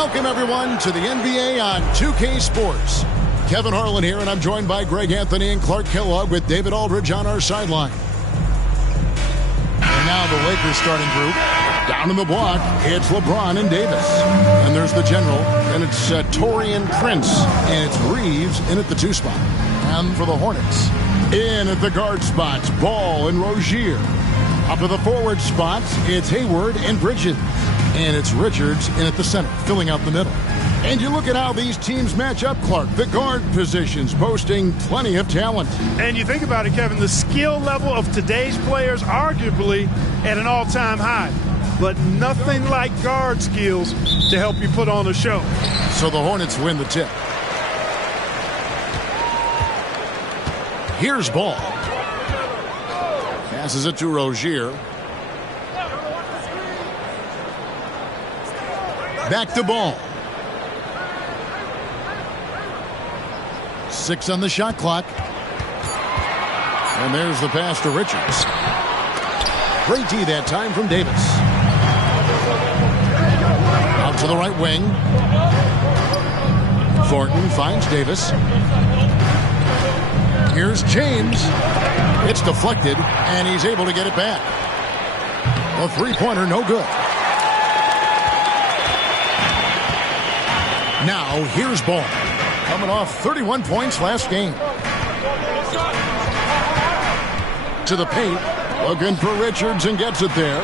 Welcome, everyone, to the NBA on 2K Sports. Kevin Harlan here, and I'm joined by Greg Anthony and Clark Kellogg with David Aldridge on our sideline. And now the Lakers starting group. Down in the block, it's LeBron and Davis. And there's the general, and it's Taurean Prince, and it's Reeves in at the 2 spot. And for the Hornets, in at the guard spots, Ball and Rozier. Up to the forward spots, it's Hayward and Bridges. And it's Richards in at the center, filling out the middle. And you look at how these teams match up, Clark. The guard positions boasting plenty of talent. And you think about it, Kevin, the skill level of today's players arguably at an all-time high. But nothing like guard skills to help you put on a show. So the Hornets win the tip. Here's Ball. Passes it to Rozier. Back to Ball. 6 on the shot clock. And there's the pass to Richards. Great D that time from Davis. Out to the right wing. Thornton finds Davis. Here's James. It's deflected, and he's able to get it back. A three-pointer, no good. Now, here's Ball. Coming off 31 points last game. To the paint. Looking for Richards and gets it there.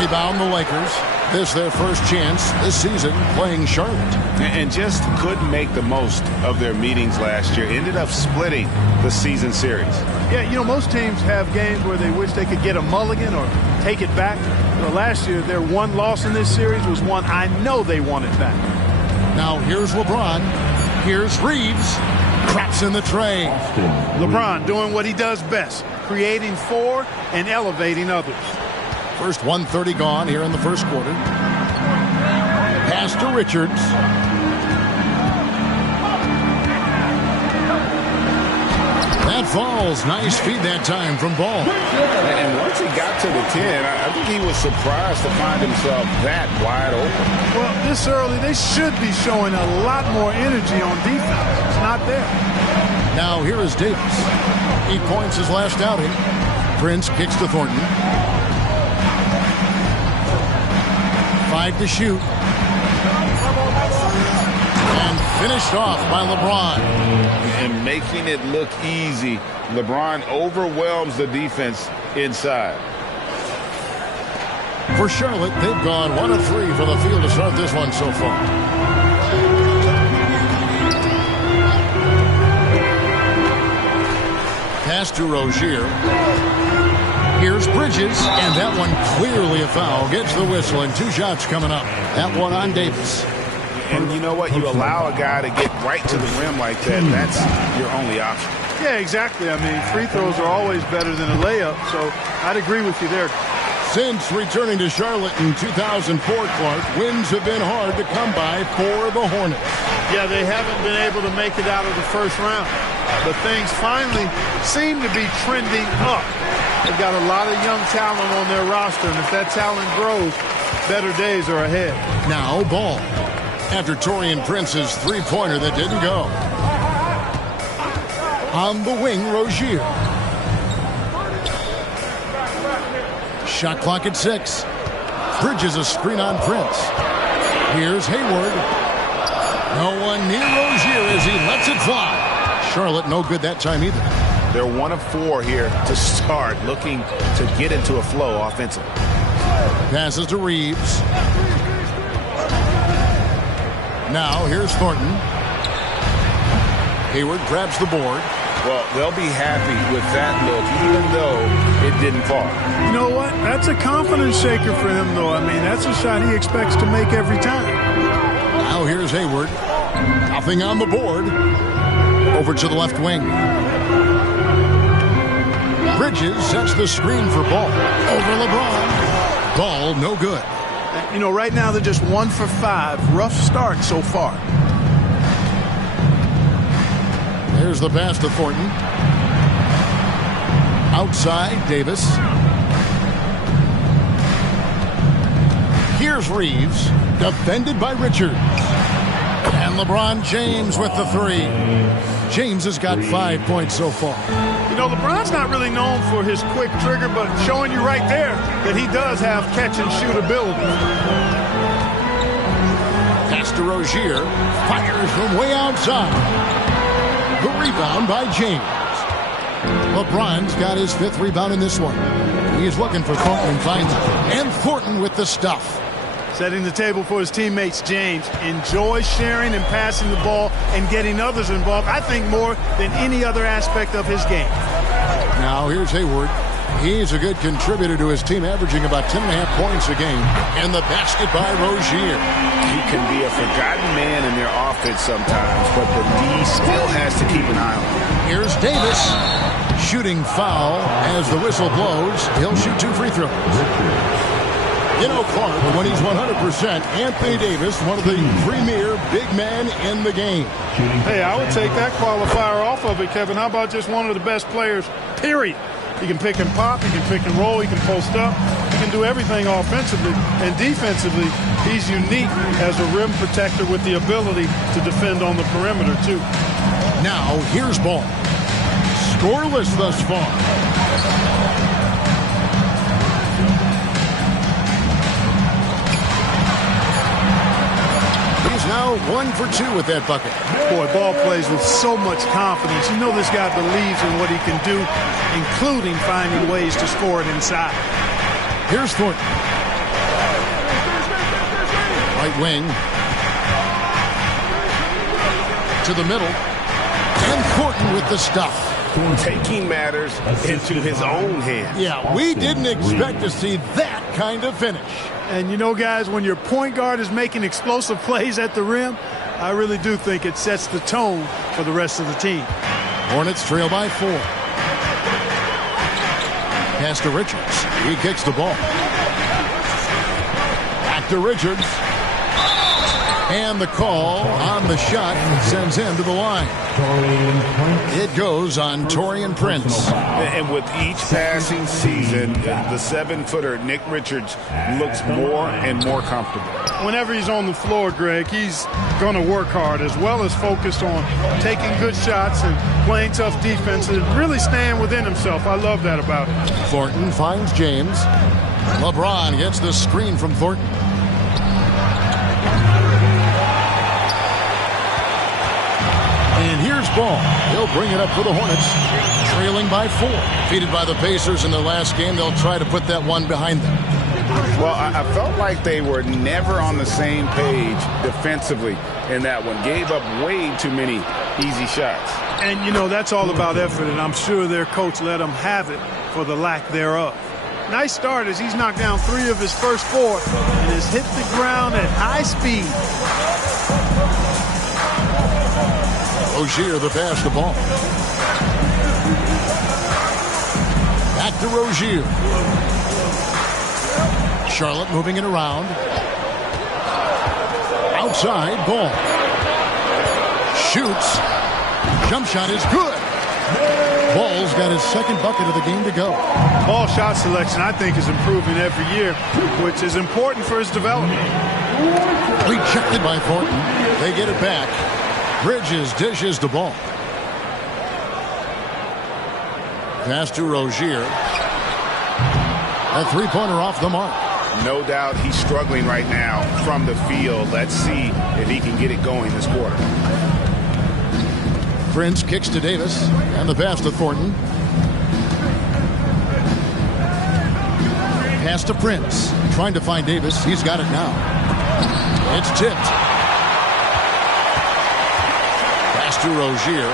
Rebound the Lakers. This their first chance this season playing Charlotte. And just couldn't make the most of their meetings last year. Ended up splitting the season series. Yeah, you know, most teams have games where they wish they could get a mulligan or take it back. Well, last year, their one loss in this series was one I know they wanted back. Now here's LeBron. Here's Reeves. Craps in the tray. LeBron doing what he does best, creating for and elevating others. First 1:30 gone here in the first quarter. Pass to Richards. That falls. Nice feed that time from Ball. And once he got to the 10, I think he was surprised to find himself that wide open. Well, this early, they should be showing a lot more energy on defense. It's not there. Now here is Davis. 8 points his last outing. Prince kicks to Thornton. 5 to shoot. And finished off by LeBron. And making it look easy, LeBron overwhelms the defense inside. For Charlotte, they've gone 1 of 3 for the field to start this one so far. Pass to Rozier. Here's Bridges, and that one clearly a foul. Gets the whistle, and 2 shots coming up. That one on Davis. And you know what? You allow a guy to get right to the rim like that. That's your only option. Yeah, exactly. I mean, free throws are always better than a layup, so I'd agree with you there. Since returning to Charlotte in 2004, Clark, wins have been hard to come by for the Hornets. Yeah, they haven't been able to make it out of the first round. But things finally seem to be trending up. They've got a lot of young talent on their roster, and if that talent grows, better days are ahead. Now Ball. After Taurean Prince's three-pointer that didn't go. On the wing, Rozier. Shot clock at 6. Bridges a screen on Prince. Here's Hayward. No one near Rozier as he lets it fly. Charlotte no good that time either. They're 1 of 4 here to start, looking to get into a flow offensively. Passes to Reeves. Now here's Thornton. Hayward grabs the board. Well, they'll be happy with that look, even though it didn't fall. You know what? That's a confidence shaker for him, though. I mean, that's a shot he expects to make every time. Now here's Hayward. Nothing on the board. Over to the left wing. Bridges sets the screen for Ball. Over LeBron. Ball no good. You know, right now they're just 1 for 5. Rough start so far. There's the pass to Thornton. Outside, Davis. Here's Reeves, defended by Richards. And LeBron James with the three. James has got 5 points so far. You know, LeBron's not really known for his quick trigger, but showing you right there that he does have catch-and-shoot ability. Pass to Rozier. Fires from way outside. The rebound by James. LeBron's got his 5th rebound in this one. He's looking for Thornton and finds it. And Thornton with the stuff. Setting the table for his teammates, James enjoys sharing and passing the ball and getting others involved, I think, more than any other aspect of his game. Now here's Hayward. He's a good contributor to his team, averaging about 10.5 points a game. And the basket by Rozier. He can be a forgotten man in their offense sometimes, but the D still has to keep an eye on him. Here's Davis. Shooting foul as the whistle blows. He'll shoot 2 free throws. You know, Clark, when he's 100%, Anthony Davis, one of the premier big men in the game. Hey, I would take that qualifier off of it, Kevin. How about just one of the best players, period? He can pick and pop, he can pick and roll, he can post up, he can do everything offensively. And defensively, he's unique as a rim protector with the ability to defend on the perimeter, too. Now, here's Ball. Scoreless thus far. He's now 1 for 2 with that bucket. Boy, Ball plays with so much confidence. You know this guy believes in what he can do, including finding ways to score it inside. Here's Thornton. Right wing. To the middle. And Thornton with the stuff. Taking matters into his own hands. Yeah, we didn't expect to see that kind of finish. And you know, guys, when your point guard is making explosive plays at the rim, I really do think it sets the tone for the rest of the team. Hornets trail by 4. Pass to Richards. He kicks the ball. Back to Richards. And the call on the shot sends him to the line. It goes on Taurean Prince. And with each passing season, the 7-footer Nick Richards looks more and more comfortable. Whenever he's on the floor, Greg, he's going to work hard as well as focus on taking good shots and playing tough defense and really staying within himself. I love that about him. Thornton finds James. LeBron gets the screen from Thornton. And here's Ball. He'll bring it up for the Hornets, trailing by 4. Defeated by the Pacers in the last game, they'll try to put that one behind them. Well, I felt like they were never on the same page defensively in that one. Gave up way too many easy shots. And, you know, that's all about effort, and I'm sure their coach let them have it for the lack thereof. Nice start as he's knocked down 3 of his first 4 and has hit the ground at high speed. Rozier the pass the ball. Back to Rozier. Charlotte moving it around. Outside, Ball. Shoots. Jump shot is good. Ball's got his 2nd bucket of the game to go. Ball shot selection, I think, is improving every year, which is important for his development. Rejected by Thornton. They get it back. Bridges dishes the ball. Pass to Rozier. A 3-pointer off the mark. No doubt he's struggling right now from the field. Let's see if he can get it going this quarter. Prince kicks to Davis. And the pass to Thornton. Pass to Prince. Trying to find Davis. He's got it now. It's tipped. To Rozier.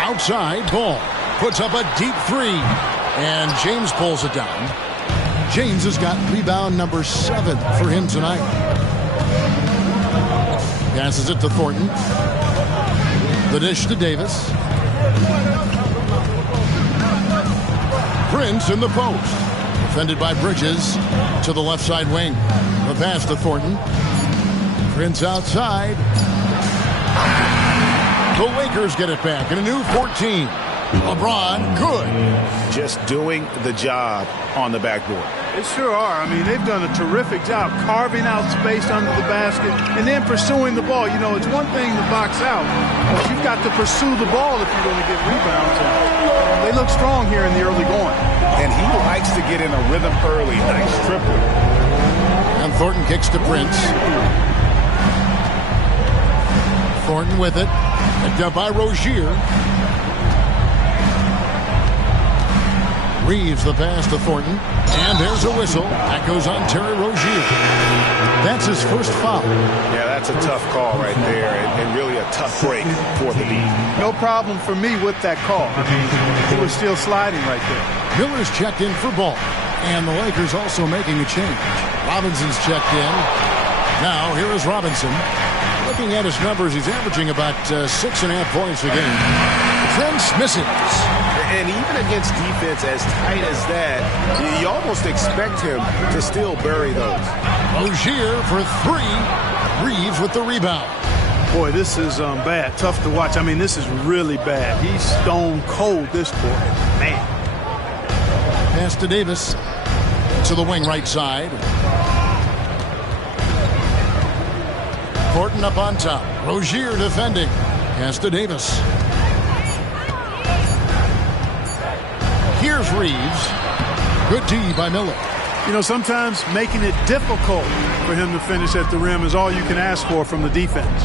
Outside, Ball puts up a deep 3, and James pulls it down. James has got rebound number 7 for him tonight. Passes it to Thornton. The dish to Davis. Prince in the post. Defended by Bridges to the left side wing. The pass to Thornton. Prince outside. The Lakers get it back in a new 14. LeBron, good. Just doing the job on the backboard. They sure are. I mean, they've done a terrific job carving out space under the basket and then pursuing the ball. You know, it's one thing to box out, but you've got to pursue the ball if you're going to get rebounds. And they look strong here in the early going. And he likes to get in a rhythm early. Nice triple. And Thornton kicks to Prince. Thornton with it. Picked up by Rozier. Reeves the pass to Thornton. And there's a whistle. That goes on Terry Rozier. That's his first foul. Yeah, that's a tough call right there, and really a tough break for the D. No problem for me with that call. I mean, he was still sliding right there. Miller's checked in for ball. And the Lakers also making a change. Robinson's checked in. Now, here is Robinson. Looking at his numbers, he's averaging about 6.5 points a game. Prince misses. And even against defense as tight as that, you almost expect him to still bury those. Rozier for three. Reeves with the rebound. Boy, this is bad. Tough to watch. I mean, this is really bad. He's stone cold, this boy. Man. Pass to Davis. To the wing right side. Thornton up on top. Rozier defending. Pass to Davis. Here's Reeves. Good D by Miller. You know, sometimes making it difficult for him to finish at the rim is all you can ask for from the defense.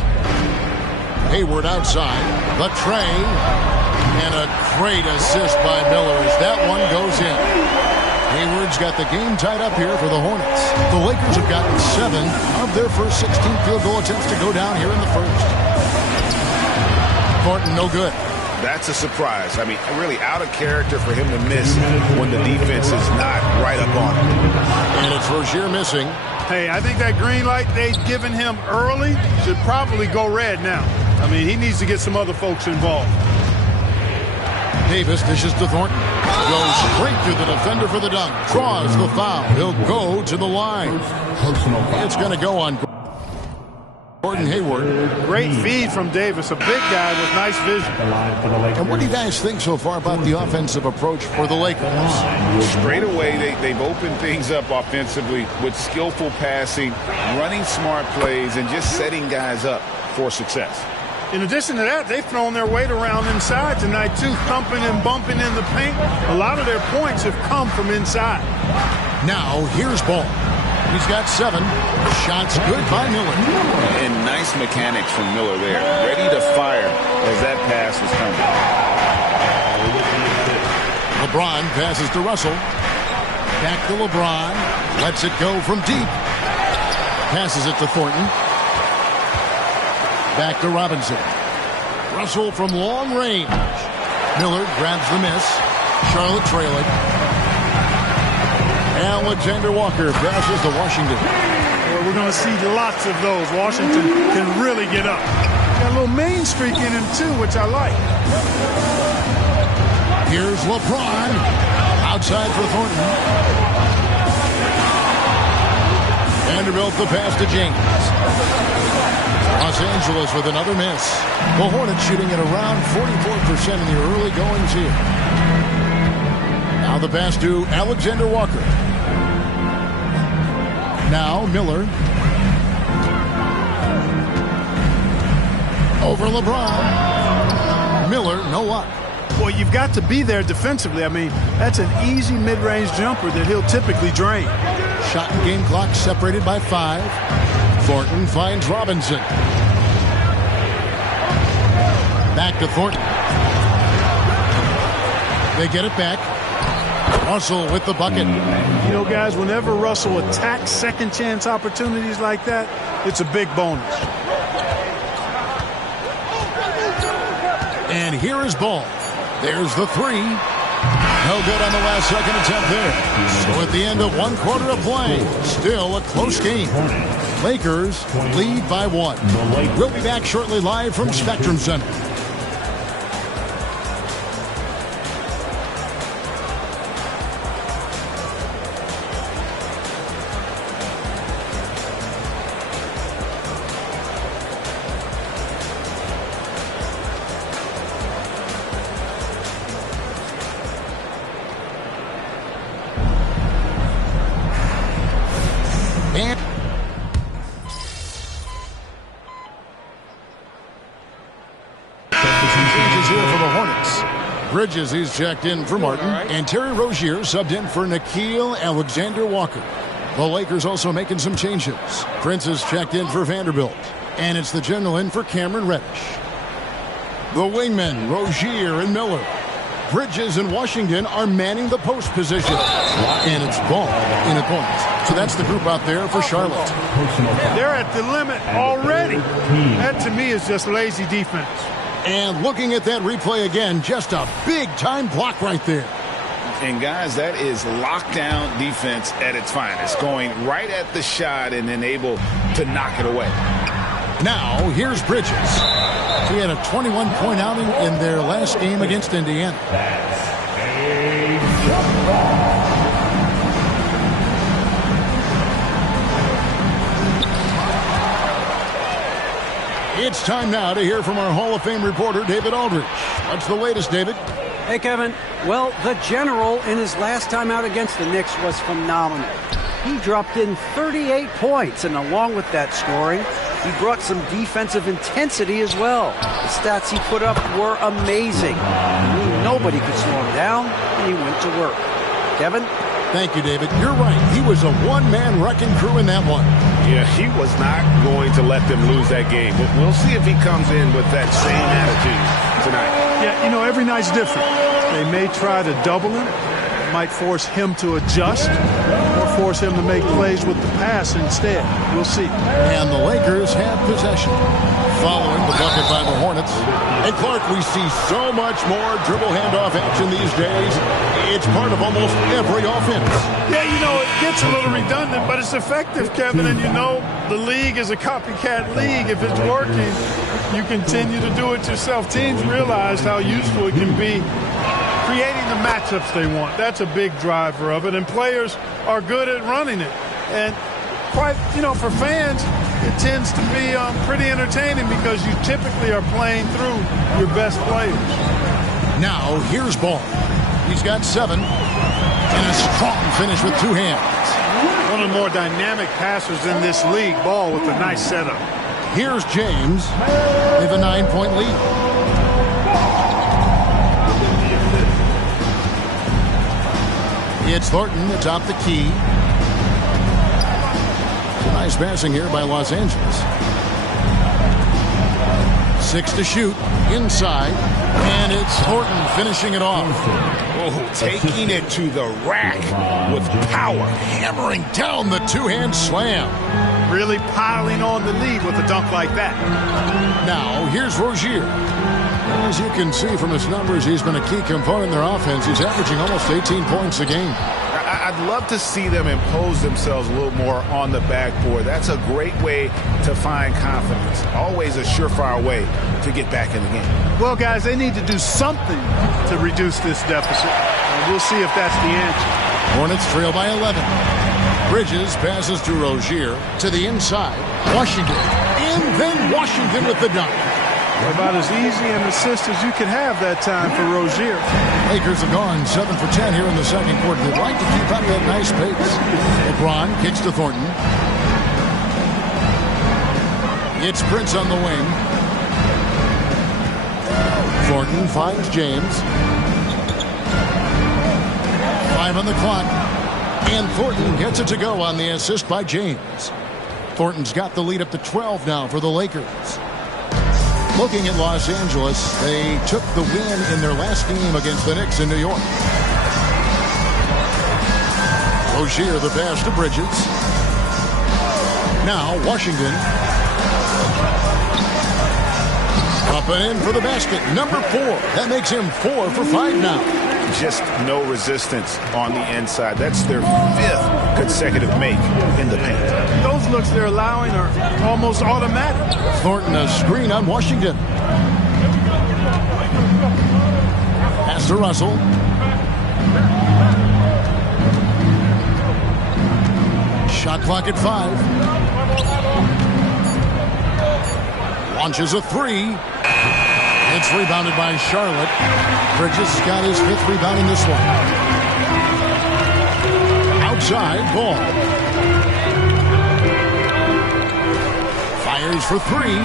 Hayward outside. The tray. And a great assist by Miller as that one goes in. Hayward's got the game tied up here for the Hornets. The Lakers have gotten 7 of their first 16 field goal attempts to go down here in the first. Thornton, no good. That's a surprise. I mean, really out of character for him to miss when the defense is not right up on him. And it's Rozier missing. Hey, I think that green light they've given him early should probably go red now. I mean, he needs to get some other folks involved. Davis dishes to Thornton. Goes straight to the defender for the dunk. Draws the foul. He'll go to the line. It's going to go on Gordon Hayward. Great feed from Davis. A big guy with nice vision. And what do you guys think so far about the offensive approach for the Lakers? Straight away, they've opened things up offensively with skillful passing, running smart plays, and just setting guys up for success. In addition to that, they've thrown their weight around inside tonight, too, thumping and bumping in the paint. A lot of their points have come from inside. Now, here's Ball. He's got 7. Shots good by Miller. And nice mechanics from Miller there. Ready to fire as that pass was coming. LeBron passes to Russell. Back to LeBron. Lets it go from deep. Passes it to Thornton. Back to Robinson. Russell from long range. Miller grabs the miss. Charlotte trailing. Alexander Walker passes to Washington. Well, we're going to see lots of those. Washington can really get up. Got a little main streak in him, too, which I like. Here's LeBron. Outside for Thornton. Vanderbilt the pass to James. Los Angeles with another miss. The Hornets shooting at around 44% in the early goings here. Now the pass to Alexander Walker. Now Miller. Over LeBron. Miller, no luck. Well, you've got to be there defensively. I mean, that's an easy mid-range jumper that he'll typically drain. Shot and game clock separated by 5. Thornton finds Robinson. Back to Thornton. They get it back. Russell with the bucket. You know, guys, whenever Russell attacks second chance opportunities like that, it's a big bonus. And here is Ball. There's the 3. No good on the last second attempt there. So at the end of 1 quarter of play, still a close game. Lakers lead by 1. We'll be back shortly live from Spectrum Center. Bridges, he's checked in for Martin. And Terry Rozier subbed in for Nickeil Alexander-Walker. The Lakers also making some changes. Prince is checked in for Vanderbilt. And it's the general in for Cameron Reddish. The wingmen, Rozier and Miller. Bridges and Washington are manning the post position. And it's Ball in a corner. So that's the group out there for Charlotte. They're at the limit already. That, to me, is just lazy defense. And looking at that replay again, just a big-time block right there. And, guys, that is lockdown defense at its finest, going right at the shot and then able to knock it away. Now, here's Bridges. He had a 21-point outing in their last game against Indiana. It's time now to hear from our Hall of Fame reporter, David Aldridge. What's the latest, David? Hey, Kevin. Well, the general in his last time out against the Knicks was phenomenal. He dropped in 38 points, and along with that scoring, he brought some defensive intensity as well. The stats he put up were amazing. Nobody could slow him down, and he went to work. Kevin? Thank you, David. You're right. He was a one-man wrecking crew in that one. Yeah, he was not going to let them lose that game. But we'll see if he comes in with that same attitude tonight. Yeah, you know, every night's different. They may try to double him. It might force him to adjust or force him to make plays with the pass instead. We'll see. And the Lakers have possession. Following the bucket by the Hornets. And Clark, we see so much more dribble handoff action these days. It's part of almost every offense. Yeah, you know, it gets a little redundant, but it's effective, Kevin. And you know, the league is a copycat league. If it's working, you continue to do it yourself. Teams realize how useful it can be creating the matchups they want. That's a big driver of it. And players are good at running it. And quite, you know, for fans, it tends to be pretty entertaining because you typically are playing through your best players. Now, here's Ball. He's got 7. And a strong finish with 2 hands. One of the more dynamic passers in this league. Ball with a nice setup. Here's James. They have a 9-point lead. It's Thornton atop the key. Nice passing here by Los Angeles. 6 to shoot. Inside. And it's Thornton finishing it off. Oh, taking it to the rack with power. Hammering down the 2-hand slam. Really piling on the lead with a dunk like that. Now, here's Rozier. As you can see from his numbers, he's been a key component in their offense. He's averaging almost 18 points a game. I'd love to see them impose themselves a little more on the backboard. That's a great way to find confidence. Always a surefire way to get back in the game. Well, guys, they need to do something to reduce this deficit. And we'll see if that's the answer. Hornets trail by 11. Bridges passes to Rozier to the inside. Washington. And then Washington with the dunk. About as easy an assist as you could have that time for Rozier. Lakers have gone 7 for 10 here in the second quarter. They'd like to keep up that nice pace. LeBron kicks to Thornton. It's Prince on the wing. Thornton finds James. 5 on the clock. And Thornton gets it to go on the assist by James. Thornton's got the lead up to 12 now for the Lakers. Looking at Los Angeles, they took the win in their last game against the Knicks in New York. Rozier the pass to Bridges. Now Washington. Up and in for the basket. Number 4. That makes him 4 for 5 now. Just no resistance on the inside. That's their 5th consecutive make in the paint. Those looks they're allowing are almost automatic. Thornton a screen on Washington. Pass to Russell. Shot clock at 5. Launches a 3. It's rebounded by Charlotte. Bridges got his 5th rebound in this one. Outside, Ball. Fires for 3.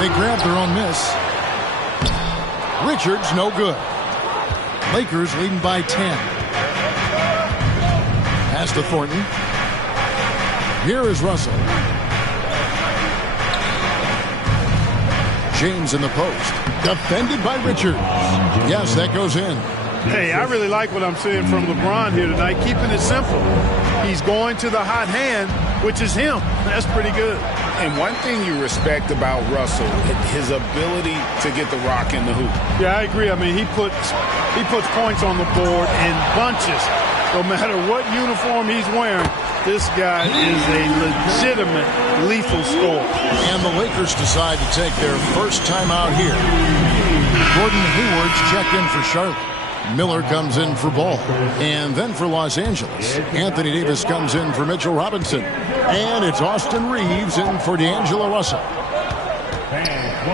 They grab their own miss. Richards, no good. Lakers leading by 10. Pass to Thornton. Here is Russell. James in the post. Defended by Richards. Yes, that goes in. Hey, I really like what I'm seeing from LeBron here tonight, keeping it simple. He's going to the hot hand, which is him. That's pretty good. And one thing you respect about Russell, his ability to get the rock in the hoop. Yeah, I agree. I mean, he puts points on the board in bunches. No matter what uniform he's wearing, this guy is a legitimate lethal scorer. And the Lakers decide to take their first time out here. Gordon Hayward's checked in for Charlotte. Miller comes in for Ball. And then for Los Angeles, Anthony Davis comes in for Mitchell Robinson. And it's Austin Reeves in for D'Angelo Russell.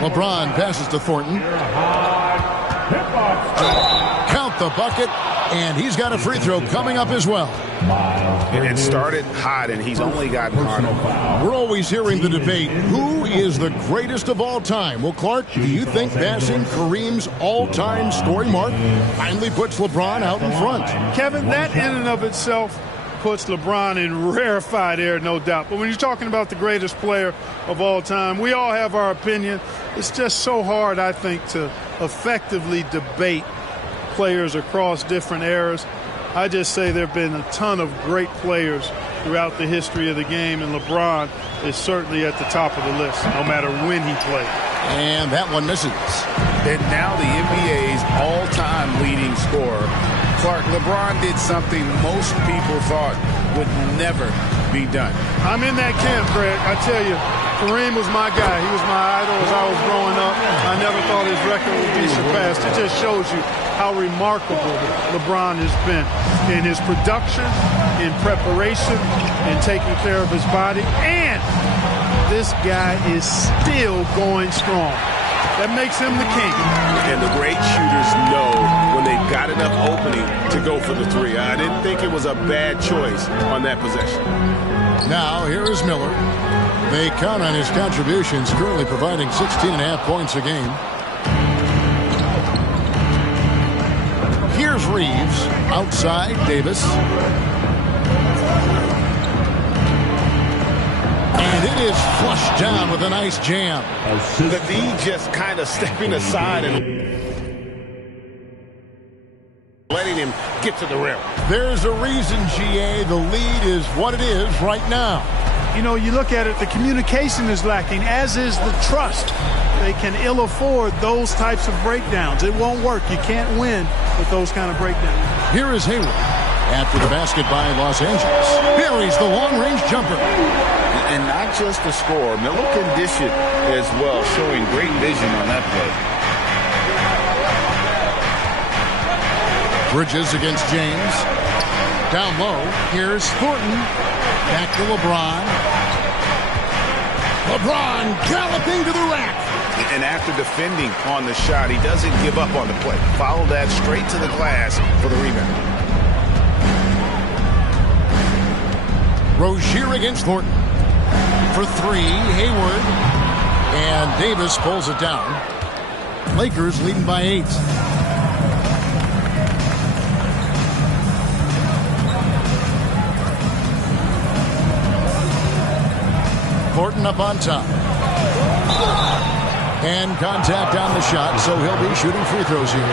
LeBron passes to Thornton. Count the bucket. And he's got a free throw coming up as well. It started hot, and he's only gotten hotter. We're always hearing the debate, who is the greatest of all time? Well, Clark, do you think passing Kareem's all-time scoring mark finally puts LeBron out in front? Kevin, that in and of itself puts LeBron in rarefied air, no doubt. But when you're talking about the greatest player of all time, we all have our opinion. It's just so hard, I think, to effectively debate players across different eras. I just say there have been a ton of great players throughout the history of the game, and LeBron is certainly at the top of the list, no matter when he played. And that one misses. And now the NBA's all-time leading scorer. Clark, LeBron did something most people thought would never be done. I'm in that camp, Greg. I tell you, Kareem was my guy. He was my idol as I was growing up. I never thought his record would be surpassed. It just shows you how remarkable LeBron has been in his production, in preparation, in taking care of his body. And this guy is still going strong. That makes him the king. And the great shooters know when they've got enough opening to go for the three. I didn't think it was a bad choice on that possession. Now, here is Miller. They count on his contributions, currently providing 16.5 points a game. Here's Reeves. Outside, Davis. And it is flushed down with a nice jam. The D just kind of stepping aside and letting him get to the rim. There's a reason, GA, the lead is what it is right now. You know, you look at it, the communication is lacking, as is the trust. They can ill afford those types of breakdowns. It won't work. You can't win with those kind of breakdowns. Here is Hayward. After the basket by Los Angeles. Buries the long-range jumper. And not just the score. Miller can dish it as well, showing great vision on that play. Bridges against James. Down low. Here's Thornton. Back to LeBron. LeBron galloping to the rack. And after defending on the shot, he doesn't give up on the play. Follow that straight to the glass for the rebound. Rozier against Thornton. For three, Hayward. And Davis pulls it down. Lakers leading by 8. Thornton up on top. And contact on the shot, so he'll be shooting free throws here.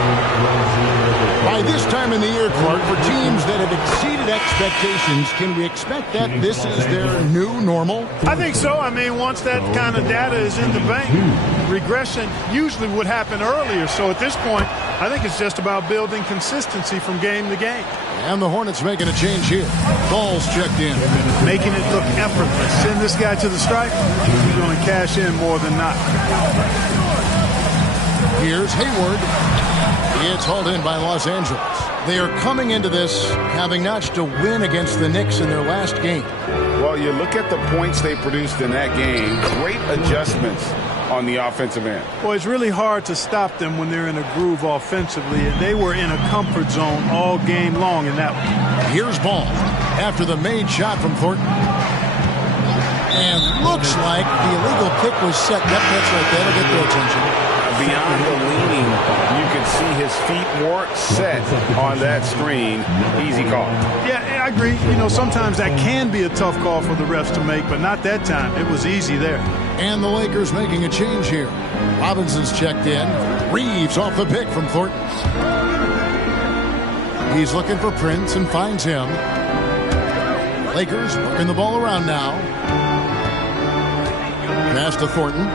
By this time in the year, Clark, for teams that have exceeded expectations, can we expect that this is their new normal? I think so. I mean, once that kind of data is in the bank, regression usually would happen earlier. So at this point, I think it's just about building consistency from game to game. And the Hornets making a change here. Ball's checked in. Making it look effortless. Send this guy to the stripe. He's going to cash in more than not. Here's Hayward. It's hauled in by Los Angeles. They are coming into this having notched a win against the Knicks in their last game. Well, you look at the points they produced in that game. Great adjustments on the offensive end. Well, it's really hard to stop them when they're in a groove offensively, and they were in a comfort zone all game long in that one. Here's Ball after the made shot from Thornton. And looks like the illegal kick was set. Yep, that's right. That'll get their attention. beyond the leaning, you can see his feet weren't set on that screen. Easy call. Yeah, I agree. You know, sometimes that can be a tough call for the refs to make, but not that time. It was easy there. And the Lakers making a change here. Robinson's checked in. Reeves off the pick from Thornton. He's looking for Prince and finds him. Lakers working the ball around now. Pass to Thornton.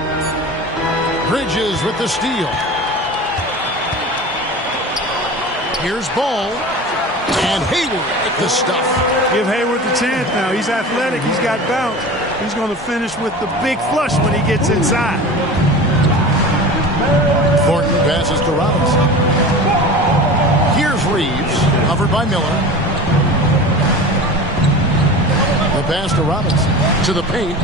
Bridges with the steal. Here's Ball. And Hayward with the stuff. Give Hayward the chance now. He's athletic. He's got bounce. He's going to finish with the big flush when he gets inside. Thornton passes to Robinson. Here's Reeves, covered by Miller. The pass to Robinson. To the paint.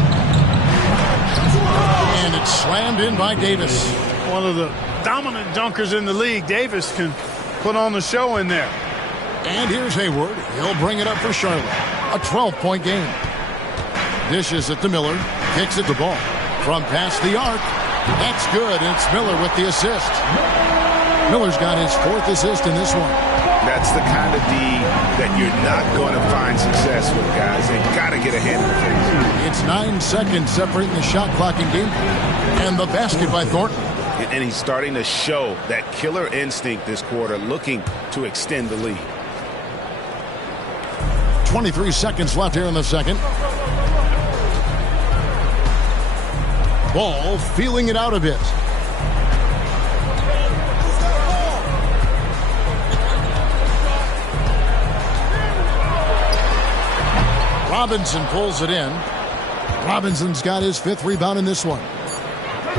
And it's slammed in by Davis. One of the dominant dunkers in the league. Davis can put on the show in there. And here's Hayward. He'll bring it up for Charlotte. A 12-point game. Dishes it to Miller. Kicks it to Ball. From past the arc. That's good. And it's Miller with the assist. Miller's got his 4th assist in this one. That's the kind of D that you're not going to find success with, guys. They've got to get a handle of things. It's 9 seconds separating the shot clock and game. And the basket by Thornton. And he's starting to show that killer instinct this quarter, looking to extend the lead. 23 seconds left here in the second. Ball feeling it out a bit. Robinson pulls it in. Robinson's got his 5th rebound in this one.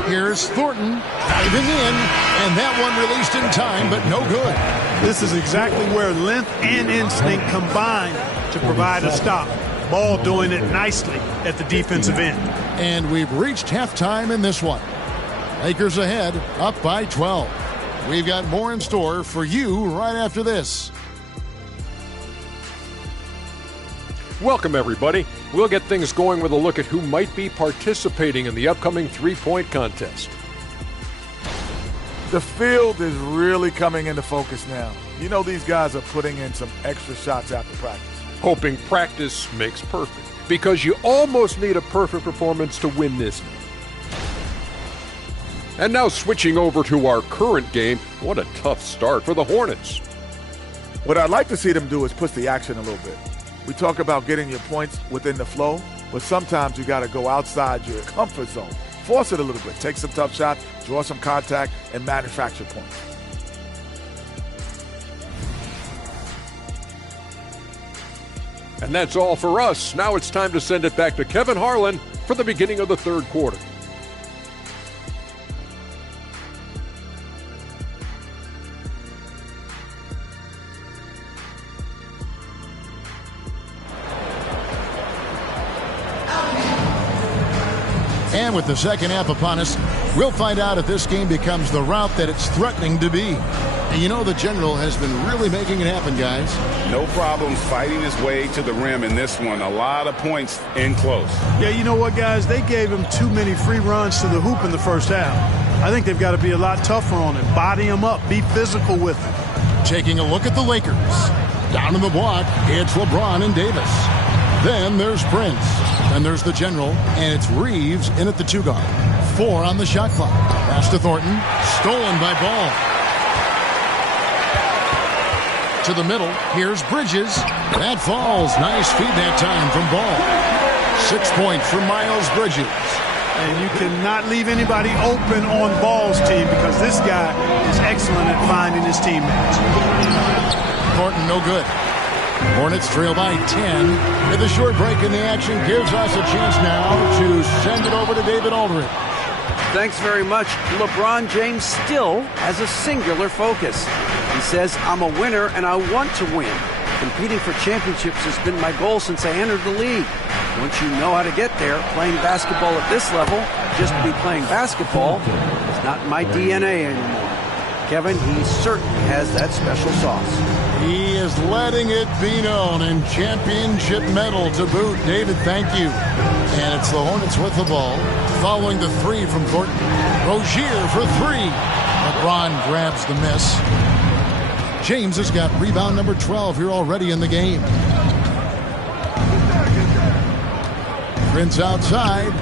Here's Thornton diving in, and that one released in time, but no good. This is exactly where length and instinct combine to provide a stop. Ball doing it nicely at the defensive end. And we've reached halftime in this one. Lakers ahead, up by 12. We've got more in store for you right after this. Welcome, everybody. We'll get things going with a look at who might be participating in the upcoming three-point contest. The field is really coming into focus now. You know these guys are putting in some extra shots after practice. Hoping practice makes perfect, because you almost need a perfect performance to win this. And now switching over to our current game, what a tough start for the Hornets. What I'd like to see them do is push the action a little bit. We talk about getting your points within the flow, but sometimes you got to go outside your comfort zone. Force it a little bit. Take some tough shots, draw some contact, and manufacture points. And that's all for us. Now it's time to send it back to Kevin Harlan for the beginning of the third quarter. And with the second half upon us, we'll find out if this game becomes the route that it's threatening to be. And you know the General has been really making it happen, guys. No problem fighting his way to the rim in this one. A lot of points in close. Yeah, you know what, guys? They gave him too many free runs to the hoop in the first half. I think they've got to be a lot tougher on him. Body him up. Be physical with him. Taking a look at the Lakers. Down in the block, it's LeBron and Davis. Then there's Prince. Then there's the General, and it's Reeves in at the 2-guard. 4 on the shot clock. Pass to Thornton. Stolen by Ball. To the middle. Here's Bridges. That falls. Nice feed that time from Ball. 6 points for Miles Bridges. And you cannot leave anybody open on Ball's team because this guy is excellent at finding his teammates. Thornton, no good. Hornets trail by 10. And the short break in the action gives us a chance now to send it over to David Aldridge. Thanks very much. LeBron James still has a singular focus. He says, I'm a winner and I want to win. Competing for championships has been my goal since I entered the league. Once you know how to get there, playing basketball at this level, just to be playing basketball, is not my DNA anymore. Kevin, he certainly has that special sauce. He is letting it be known, and championship medal to boot. David, thank you. And it's the Hornets with the ball, following the three from Thornton. Rozier for three. LeBron grabs the miss. James has got rebound number 12 here already in the game. Prince outside.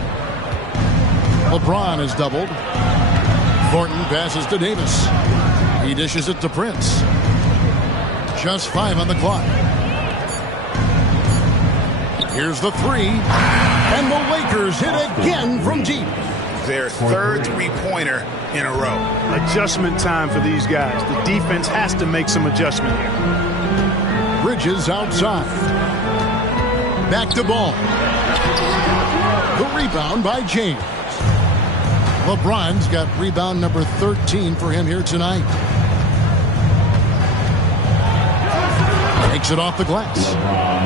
LeBron is doubled. Thornton passes to Davis. He dishes it to Prince. Just 5 on the clock. Here's the three. And the Lakers hit again from deep. Their third three-pointer in a row. Adjustment time for these guys. The defense has to make some adjustment here. Bridges outside. Back to Ball. The rebound by James. LeBron's got rebound number 13 for him here tonight. Takes it off the glass.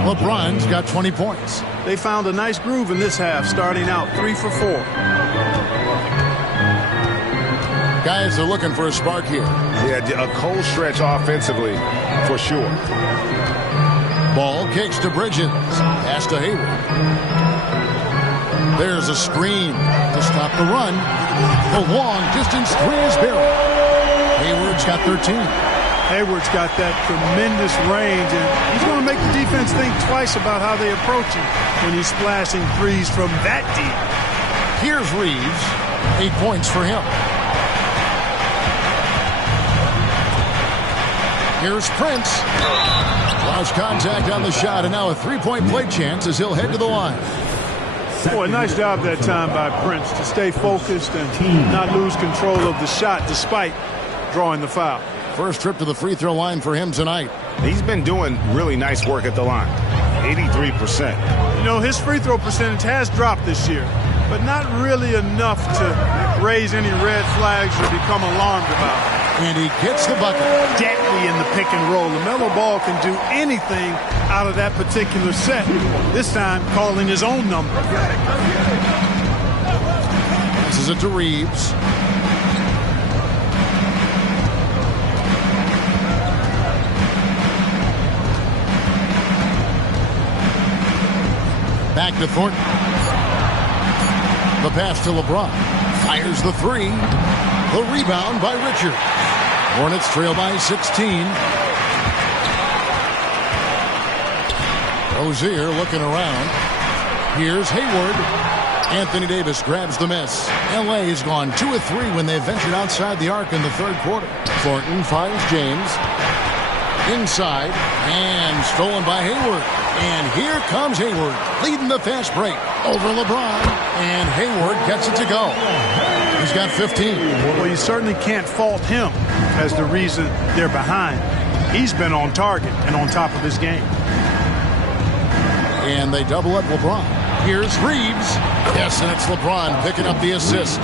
LeBron's got 20 points. They found a nice groove in this half, starting out 3 for 4. Guys are looking for a spark here. Yeah, a cold stretch offensively, for sure. Ball kicks to Bridges. Pass to Hayward. There's a screen to stop the run. The long distance three is buried. Hayward's got 13. Hayward's got that tremendous range, and he's going to make the defense think twice about how they approach him when he's splashing threes from that deep. Here's Reeves. 8 points for him. Here's Prince. Lost contact on the shot, and now a three-point play chance as he'll head to the line. Boy, nice job that time by Prince to stay focused and not lose control of the shot despite drawing the foul. First trip to the free throw line for him tonight. He's been doing really nice work at the line. 83%. You know, his free throw percentage has dropped this year, but not really enough to raise any red flags or become alarmed about. And he gets the bucket. Deadly in the pick and roll. LaMelo Ball can do anything out of that particular set. This time, calling his own number. Passes it to Reeves. Back to Thornton. The pass to LeBron. Fires the three. The rebound by Richard. Hornets trail by 16. Rozier looking around. Here's Hayward. Anthony Davis grabs the miss. L.A. has gone 2 of 3 when they ventured outside the arc in the third quarter. Thornton finds James. Inside. And stolen by Hayward. And here comes Hayward, leading the fast break over LeBron. And Hayward gets it to go. He's got 15. Well, you certainly can't fault him as the reason they're behind. He's been on target and on top of his game. And they double up LeBron. Here's Reeves. Yes, and it's LeBron picking up the assist.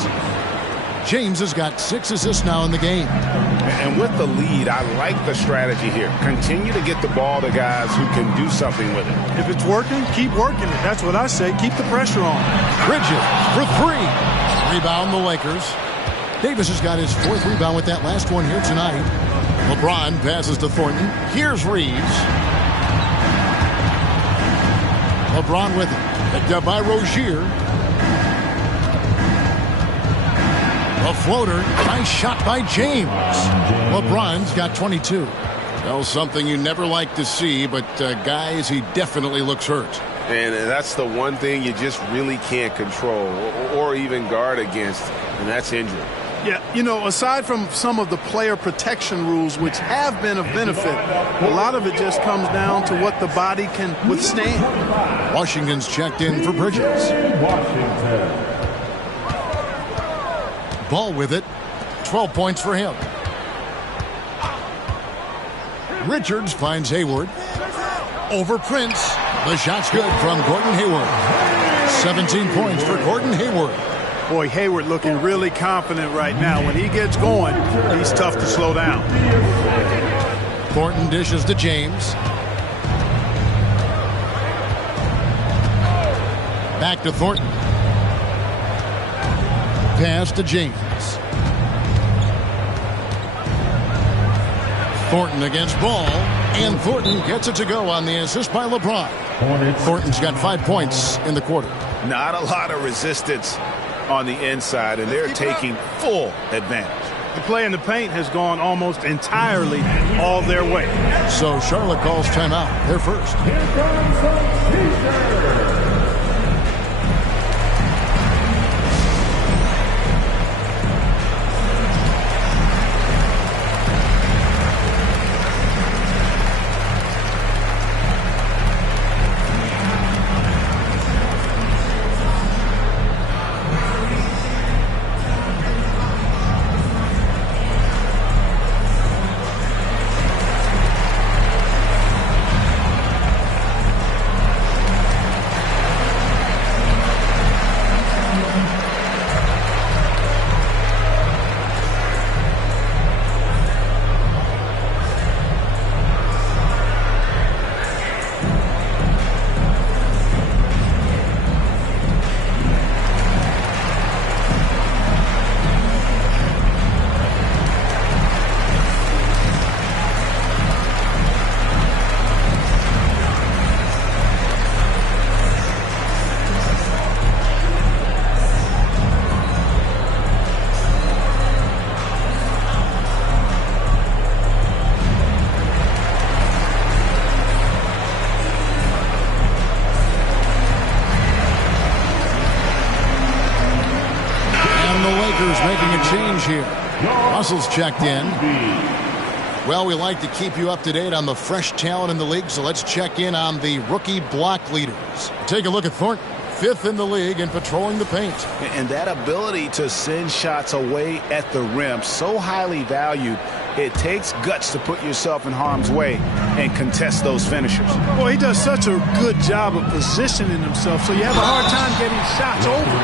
James has got 6 assists now in the game. And with the lead, I like the strategy here. Continue to get the ball to guys who can do something with it. If it's working, keep working it. That's what I say. Keep the pressure on. Bridges for 3. Rebound the Lakers. Davis has got his 4th rebound with that last one here tonight. LeBron passes to Thornton. Here's Reeves. LeBron with it. Picked up by Rozier. A floater. Nice shot by James. LeBron's got 22. Well, something you never like to see, but guys, he definitely looks hurt. And that's the one thing you just really can't control or even guard against, and that's injury. Yeah, you know, aside from some of the player protection rules, which have been of benefit, a lot of it just comes down to what the body can withstand. Washington's checked in for Bridges. Ball with it. 12 points for him. Richards finds Hayward. Over Prince. The shot's good from Gordon Hayward. 17 points for Gordon Hayward. Boy, Hayward looking really confident right now. When he gets going, he's tough to slow down. Thornton dishes to James. Back to Thornton. Pass to James. Thornton against Ball. And Thornton gets it to go on the assist by LeBron. Thornton's got 5 points in the quarter. Not a lot of resistance on the inside, and they're taking full advantage. The play in the paint has gone almost entirely all their way. So Charlotte calls timeout. They're first. Here comes the Pacers. Making a change here. Russell's checked in. Well, we like to keep you up to date on the fresh talent in the league, so let's check in on the rookie block leaders. Take a look at Thornton, 5th in the league in patrolling the paint. And that ability to send shots away at the rim, so highly valued. It takes guts to put yourself in harm's way and contest those finishers. Well, he does such a good job of positioning himself, so you have a hard time getting shots over.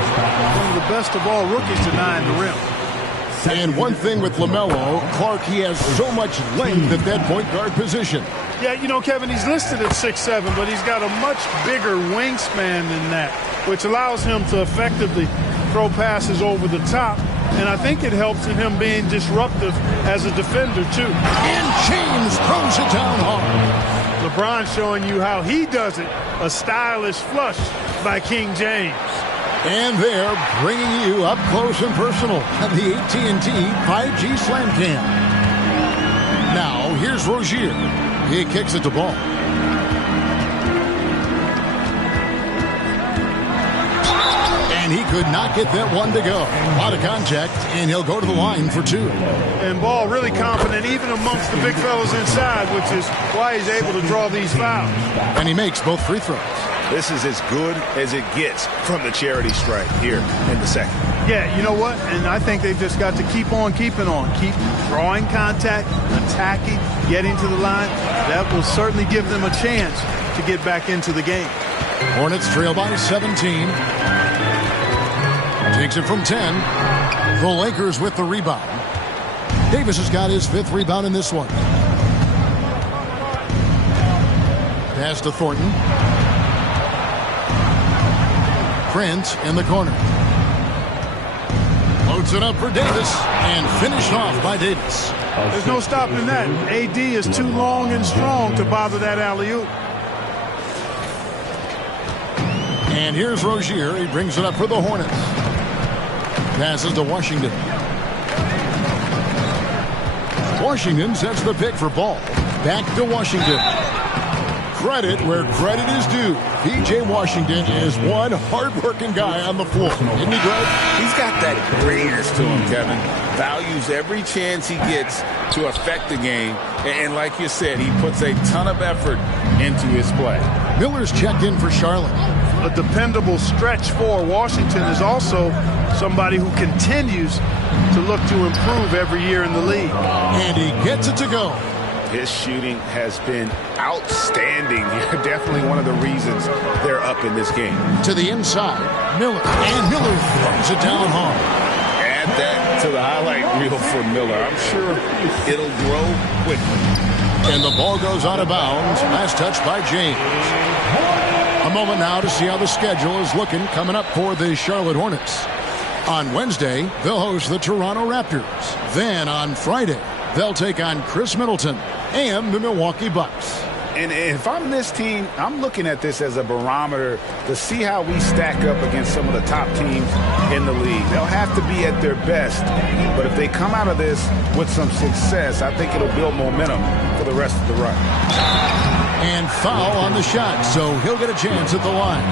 One of the best of all rookies denying the rim. And one thing with LaMelo, Clark, he has so much length at that point guard position. Yeah, you know, Kevin, he's listed at 6'7", but he's got a much bigger wingspan than that, which allows him to effectively throw passes over the top. And I think it helps in him being disruptive as a defender, too. And James throws it down hard. LeBron showing you how he does it. A stylish flush by King James. And they're bringing you up close and personal at the AT&T 5G Slam Cam. Now, here's Rozier. He kicks it to Ball. And he could not get that one to go. Out of contact, and he'll go to the line for 2. And Ball really confident even amongst the big fellas inside, which is why he's able to draw these fouls. And he makes both free throws. This is as good as it gets from the charity stripe here in the second. Yeah, you know what? And I think they've just got to keep on keeping on. Keep drawing contact, attacking, getting to the line. That will certainly give them a chance to get back into the game. Hornets trail by 17. Takes it from 10. The Lakers with the rebound. Davis has got his 5th rebound in this one. Pass to Thornton. Prince in the corner. Loads it up for Davis and finished off by Davis. There's no stopping that. AD is too long and strong to bother that alley-oop. And here's Rozier. He brings it up for the Hornets. Passes to Washington. Washington sets the pick for Ball. Back to Washington. Credit where credit is due. P.J. Washington is one hard-working guy on the floor. Isn't he, Greg? He's got that greatness to him, Kevin. Values every chance he gets to affect the game. And like you said, he puts a ton of effort into his play. Miller's checked in for Charlotte. A dependable stretch for Washington is also somebody who continues to look to improve every year in the league. And he gets it to go. His shooting has been outstanding. Definitely one of the reasons they're up in this game. To the inside, Miller. And Miller throws it down hard. Add that to the highlight reel for Miller. I'm sure it'll grow quickly. And the ball goes out of bounds. Last touch by James. A moment now to see how the schedule is looking coming up for the Charlotte Hornets. On Wednesday, they'll host the Toronto Raptors. Then on Friday, they'll take on Chris Middleton and the Milwaukee Bucks. And if I'm this team, I'm looking at this as a barometer to see how we stack up against some of the top teams in the league. They'll have to be at their best, but if they come out of this with some success, I think it'll build momentum for the rest of the run. And foul on the shot, so he'll get a chance at the line.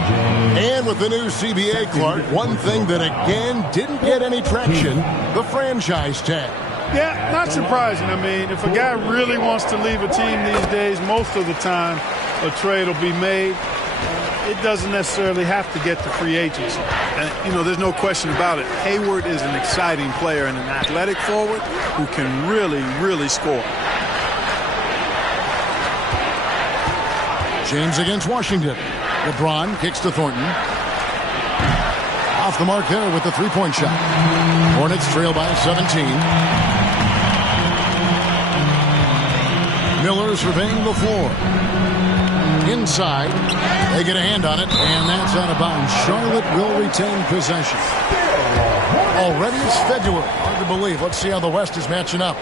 And with the new CBA, Clark, one thing that again didn't get any traction, the franchise tag. Yeah, not surprising. I mean, if a guy really wants to leave a team these days, most of the time a trade will be made. It doesn't necessarily have to get to free agency. And, there's no question about it. Hayward is an exciting player and an athletic forward who can really, really score. James against Washington. LeBron kicks to Thornton. Off the mark there with the three-point shot. Hornets trail by 17. Miller surveying the floor. Inside. They get a hand on it, and that's out of bounds. Charlotte will retain possession. Already it's February. Hard to believe. Let's see how the West is matching up.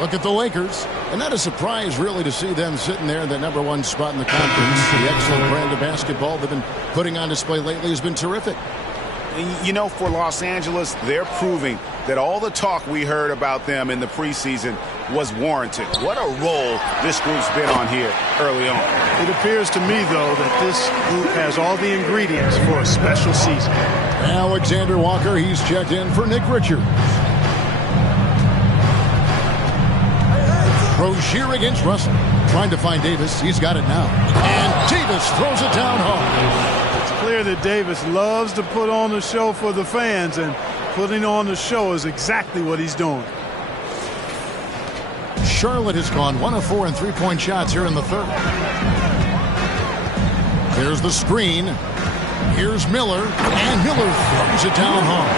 Look at the Lakers. And not a surprise, really, to see them sitting there in the #1 spot in the conference. The excellent brand of basketball they've been putting on display lately has been terrific. For Los Angeles, they're proving that all the talk we heard about them in the preseason was warranted. What a role this group's been on here early on. It appears to me, though, that this group has all the ingredients for a special season. Alexander Walker, he's checked in for Nick Richards. Rozier against Russell. Trying to find Davis. He's got it now. And Davis throws it down hard. It's clear that Davis loves to put on the show for the fans, and putting on the show is exactly what he's doing. Charlotte has gone 1 of 4 in three-point shots here in the third. There's the screen. Here's Miller. And Miller throws it down hard.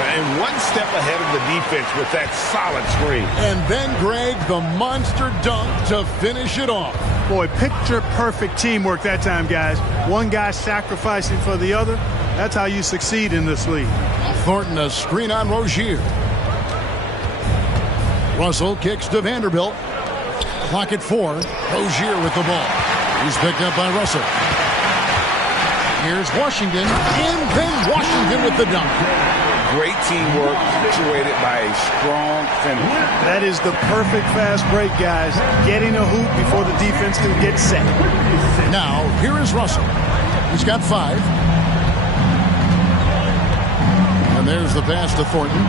And one step ahead of the defense with that solid screen. And then, Greg, the monster dunk to finish it off. Boy, picture-perfect teamwork that time, guys. One guy sacrificing for the other. That's how you succeed in this league. Thornton, a screen on Rozier. Russell kicks to Vanderbilt. Clock at 4. Rozier with the ball. He's picked up by Russell. Here's Washington. And then Washington with the dunk. Great teamwork, punctuated by a strong finish. That is the perfect fast break, guys. Getting a hoop before the defense can get set. Now, here is Russell. He's got 5. And there's the pass to Thornton.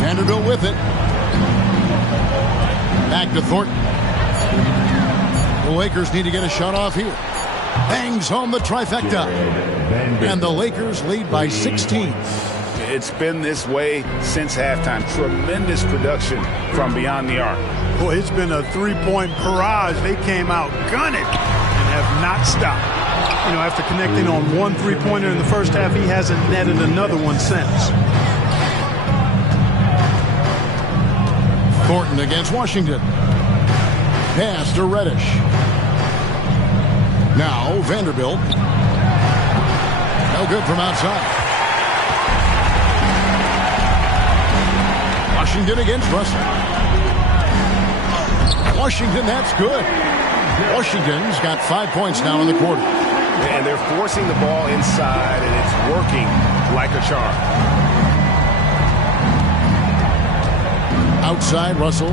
Vanderbilt with it. Back to Thornton. The Lakers need to get a shot off here. Bangs home the trifecta. And the Lakers lead by 16. It's been this way since halftime. Tremendous production from beyond the arc. Boy, it's been a three-point barrage. They came out gunning and have not stopped. After connecting on one three-pointer in the first half, he hasn't netted another one since. Thornton against Washington. Pass to Reddish. Now Vanderbilt. No good from outside. Washington against Russell. Washington, that's good. Washington's got 5 points now in the quarter. And they're forcing the ball inside, and it's working like a charm. Outside, Russell.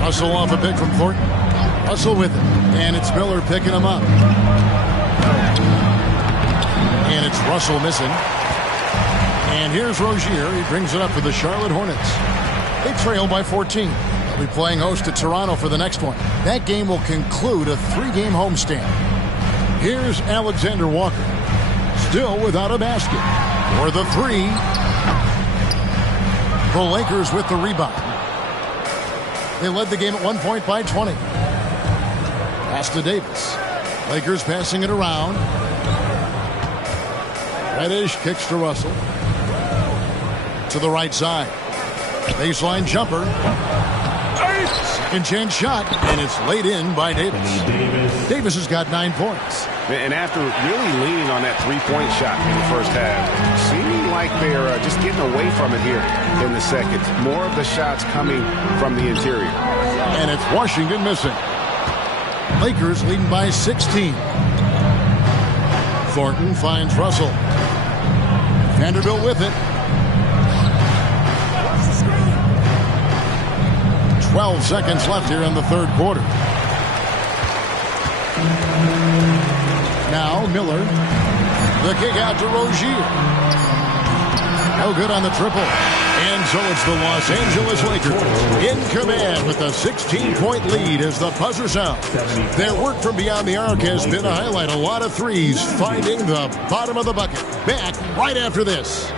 Russell off a pick from Thornton. Russell with it. And it's Miller picking him up. And it's Russell missing. And here's Rozier. He brings it up for the Charlotte Hornets. They trail by 14. They'll be playing host to Toronto for the next one. That game will conclude a 3-game homestand. Here's Alexander Walker. Still without a basket. For the 3. The Lakers with the rebound. They led the game at 1 point by 20. Pass to Davis. Lakers passing it around. Reddish kicks to Russell. To the right side. Baseline jumper. Second chance shot. And it's laid in by Davis. Davis has got 9 points. And after really leaning on that three-point shot in the first half, seeming like they're just getting away from it here in the second. More of the shots coming from the interior. And it's Washington missing. Lakers leading by 16. Thornton finds Russell. Vanderbilt with it. 12 seconds left here in the third quarter. Now Miller. The kick out to Rozier. No good on the triple. And so it's the Los Angeles Lakers in command with a 16-point lead as the buzzer sounds. Their work from beyond the arc has been a highlight. A lot of threes finding the bottom of the bucket. Back right after this.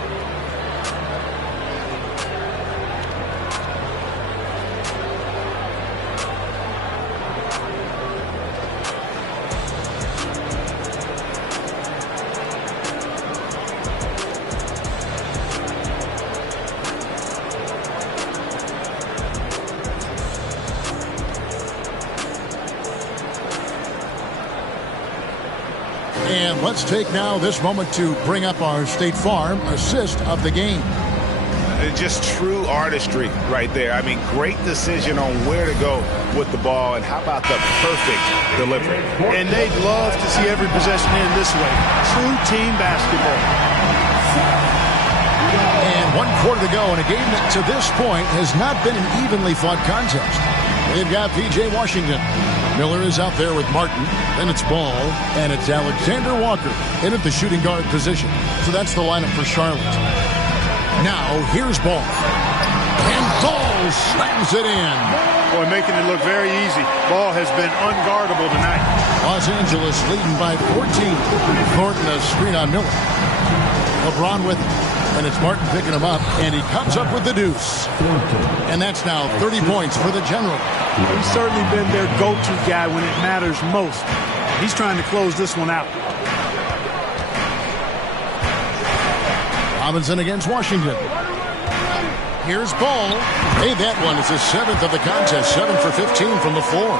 And let's take now this moment to bring up our State Farm assist of the game. Just true artistry right there. I mean, great decision on where to go with the ball, and how about the perfect delivery. And they'd love to see every possession end this way. True team basketball. And 1 quarter to go in a game that to this point has not been an evenly fought contest. They've got P.J. Washington. Miller is out there with Martin. Then it's Ball, and it's Alexander Walker in at the shooting guard position. So that's the lineup for Charlotte. Now, here's Ball. And Ball slams it in. Boy, making it look very easy. Ball has been unguardable tonight. Los Angeles leading by 14. Thornton a screen on Miller. LeBron with him. And it's Martin picking him up, and he comes up with the deuce. And that's now 30 points for the General. He's certainly been their go-to guy when it matters most. He's trying to close this one out. Robinson against Washington. Here's Ball. Hey, that one is his 7th of the contest. 7 for 15 from the floor.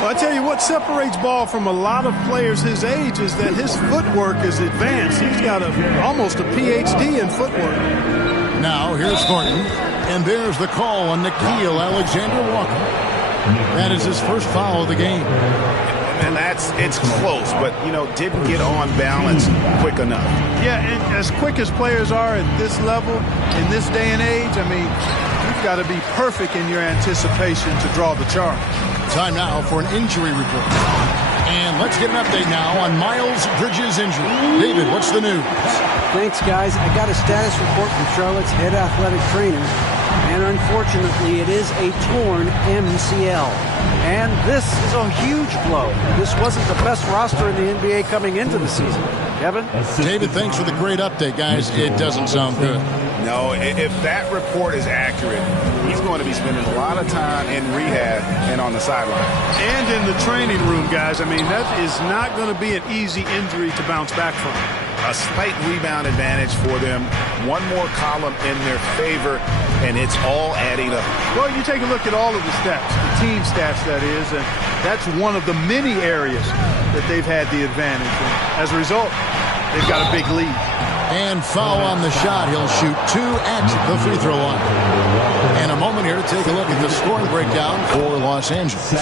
Well, I tell you what separates Ball from a lot of players his age is that his footwork is advanced. He's got almost a PhD in footwork. Now, here's Thornton. And there's the call on Nickeil Alexander Walker. That is his first foul of the game. And it's close, but, didn't get on balance quick enough. Yeah, and as quick as players are at this level, in this day and age, I mean, you've got to be perfect in your anticipation to draw the charge. Time now for an injury report. And let's get an update now on Miles Bridges' injury. David, what's the news? Thanks, guys. I got a status report from Charlotte's head athletic trainer, and unfortunately, it is a torn MCL. And this is a huge blow. This wasn't the best roster in the NBA coming into the season. Kevin? David, thanks for the great update, guys. It doesn't sound good. No, if that report is accurate, he's going to be spending a lot of time in rehab and on the sideline. And in the training room, guys. I mean, that is not going to be an easy injury to bounce back from. A slight rebound advantage for them. One more column in their favor, and it's all adding up. Well, you take a look at all of the stats, the team stats, that is, and that's one of the many areas that they've had the advantage. And as a result, they've got a big lead. And foul on the shot. He'll shoot 2 at the free throw line. And a moment here to take a look at the scoring breakdown for Los Angeles.